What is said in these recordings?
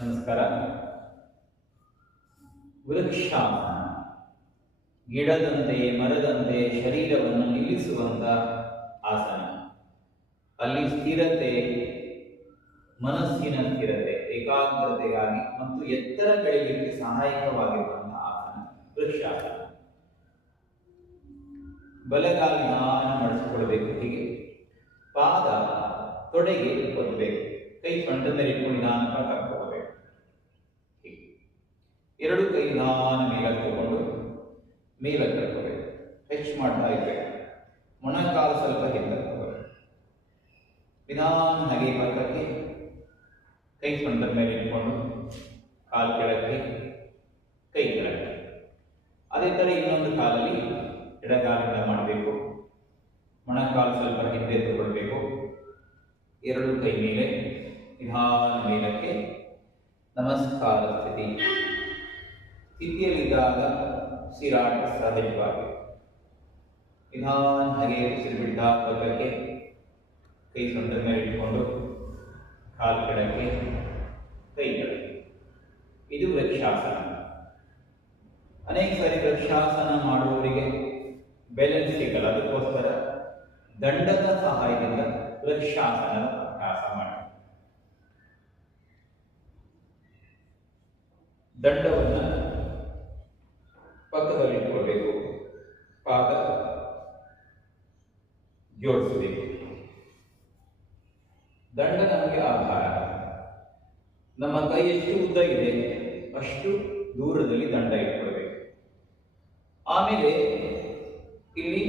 ನಮಸ್ಕಾರ. ವೃಕ್ಷಾಸನ ಗಿಡದಂತೆ ಮರದಂತೆ ಶರೀರವನ್ನು ನಿಲ್ಲಿಸುವಂತ ಆಸನ. ಅಲ್ಲಿ ಸ್ಥಿರತೆ, ಮನಸ್ಸಿನ ಸ್ಥಿರತೆ, ಏಕಾಗ್ರತೆಗಾಗಿ ಮತ್ತು ಎತ್ತರ ಬೆಳೆಯಲಿಕ್ಕೆ ಸಹಾಯಕವಾಗಿರುವಂತಹ ಆಸನ ವೃಕ್ಷಾಸನ. ಬಲಗಾಲಿ ನಿಧಾನ ಮಡಿಸಿಕೊಳ್ಬೇಕು. ಹೀಗೆ ಪಾದ ತೊಡೆಗೆ ಒತ್ತಬೇಕು. ಕೈ ಸೊಂಟದ ಮೇಲೆ ಇಟ್ಕೊಂಡು ನಿಧಾನ ಕರ್ಕೋಬೇಕು. ಎರಡು ಕೈ ನಿಧಾನ ಮೇಲಕ್ಕಿಕೊಂಡು ಮೇಲಕ್ಕೆ ಕರ್ಕೋಬೇಕು. ಹೆಚ್ಚು ಮಾಡ್ತಾ ಇರ್ಬೇಕು. ಮೊಣಕಾಲು ಸ್ವಲ್ಪ ಹಿಂದಕ್ಕೋಬೇಕು. ನಿಧಾನ ಹಾಗೆ ಪಕ್ಕಕ್ಕೆ ಕೈ ಸೊಂಟದ ಮೇಲೆ ಇಟ್ಕೊಂಡು ಕಾಲು ಕೆಳಕ್ಕೆ, ಕೈ ಕೆಳಕ್ಕೆ. ಅದೇ ಥರ ಇನ್ನೊಂದು ಕಾಲಲ್ಲಿ ಎಡಗಾಲಿಂದ ಮಾಡಬೇಕು. ಮೊಣಕಾಲು ಸ್ವಲ್ಪ ಹಿಂದೆ ತಗೊಳ್ಬೇಕು. ಎರಡು ಕೈ ಮೇಲೆ ನಿಧಾನ ಮೇಲಕ್ಕೆ ನಮಸ್ಕಾರ ಸ್ಥಿತಿ. ಸ್ಥಿತಿಯಲ್ಲಿದ್ದಾಗ ಉಸಿರಾಟ ಸಹಜವಾಗಿ ನಿಧಾನ ಹಾಗೆ ಉಸಿರು ಬಿಡ್ತಾ ಪಕ್ಕಕ್ಕೆ ಕೈ ಸೊಂಟದ ಮೇಲೆ ಇಟ್ಕೊಂಡು ಕಾಲು ಕೆಳಕ್ಕೆ, ಕೈ ಕೆಳಕ್ಕೆ. ಇದು ವೃಕ್ಷಾಸನ. ಅನೇಕ ಸಾರಿ ವೃಕ್ಷಾಸನ ಮಾಡುವವರಿಗೆ ಬ್ಯಾಲೆನ್ಸ್ ಸಿಗಲ್ಲ. ಅದಕ್ಕೋಸ್ಕರ ದಂಡದ ಸಹಾಯದಿಂದ ವೃಕ್ಷಾಸನದ ಅಭ್ಯಾಸ ಮಾಡಿ. ದಂಡವನ್ನು ಪಕ್ಕದಲ್ಲಿ ಇಟ್ಕೊಳ್ಬೇಕು. ಪಾದ ಜೋಡಿಸಬೇಕು. ದಂಡ ನಮಗೆ ಆಧಾರ. ನಮ್ಮ ಕೈ ಎಷ್ಟು ಉದ್ದ ಇದೆ ಅಷ್ಟು ದೂರದಲ್ಲಿ ದಂಡ ಇಟ್ಕೊಳ್ಬೇಕು. ಆಮೇಲೆ ಇಲ್ಲಿ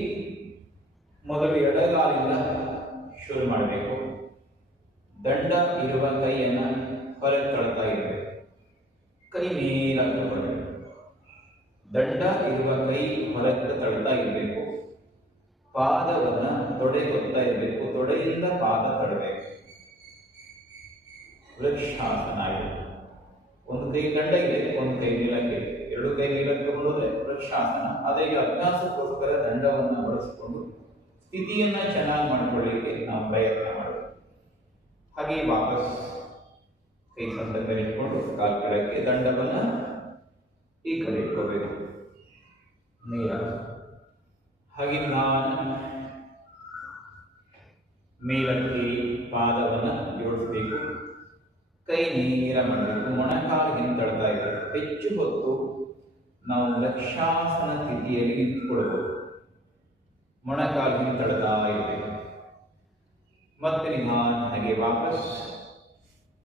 ಮೊದಲು ಎಡಗಾಲಿಂದ ಶುರು ಮಾಡಬೇಕು. ದಂಡ ಇರುವ ಕೈಯನ್ನು ಹೊರಗೆ ತಳ್ತಾ ಇರಬೇಕು. ಕೈ ಮೇಲೆ ತಗೊಳ್ಬೇಕು. ದಂಡ ಇರುವ ಕೈ ಹೊರಗೆ ತಳ್ತಾ ಇರಬೇಕು. ಪಾದವನ್ನ ತೊಡೆಗೆ ಒತ್ತಾ ಇರಬೇಕು. ತೊಡೆಯಿಂದ ಪಾದ ತಡಬೇಕು. ವೃಕ್ಷಾಸನ ಇದೆ. ಒಂದು ಕೈ ದಂಡ ಇದೆ, ಒಂದು ಕೈ ನೀಳಕ್ಕೆ, ಎರಡು ಕೈ ನೀಳಕ್ಕೆ ತಗೊಂಡ್ರೆ ವೃಕ್ಷಾಸನ. ಅದೇ ಅಭ್ಯಾಸಕ್ಕೋಸ್ಕರ ದಂಡವನ್ನು ಬಳಸಿಕೊಂಡು ಸ್ಥಿತಿಯನ್ನ ಚೆನ್ನಾಗಿ ಮಾಡಿಕೊಳ್ಳಲಿಕ್ಕೆ ನಾವು ಪ್ರಯತ್ನ ಮಾಡಬೇಕು. ಹಾಗೆ ವಾಪಸ್ ಕೈ ಸೊಂಟದ ಮೇಲೆ ಇಟ್ಕೊಂಡು ಕಾಲು ಕೆಳಕ್ಕೆ, ದಂಡವನ್ನ ಈ ಕಡೆ ಇಟ್ಕೋಬೇಕು. ನೇರ ಹಾಗೆ ನಾನು ಮೇಲಕ್ಕೆ ಪಾದವನ್ನ ಜೋಡಿಸಬೇಕು. ಕೈ ನೇರ ಮಾಡಬೇಕು. ಮೊಣಕಾಲು ಹಿಂತಳ್ತಾ ಇರಬೇಕು. ಹೆಚ್ಚು ಹೊತ್ತು ನಾವು ವೃಕ್ಷಾಸನ ಸ್ಥಿತಿಯಲ್ಲಿ ನಿಂತುಕೊಳ್ಬಹುದು. ಮೊಣಕಾಲು ಹಿಂತಳ್ತಾ ಇರಬೇಕು. ಮತ್ತೆ ನಿಧಾನ ಹಾಗೆ ವಾಪಸ್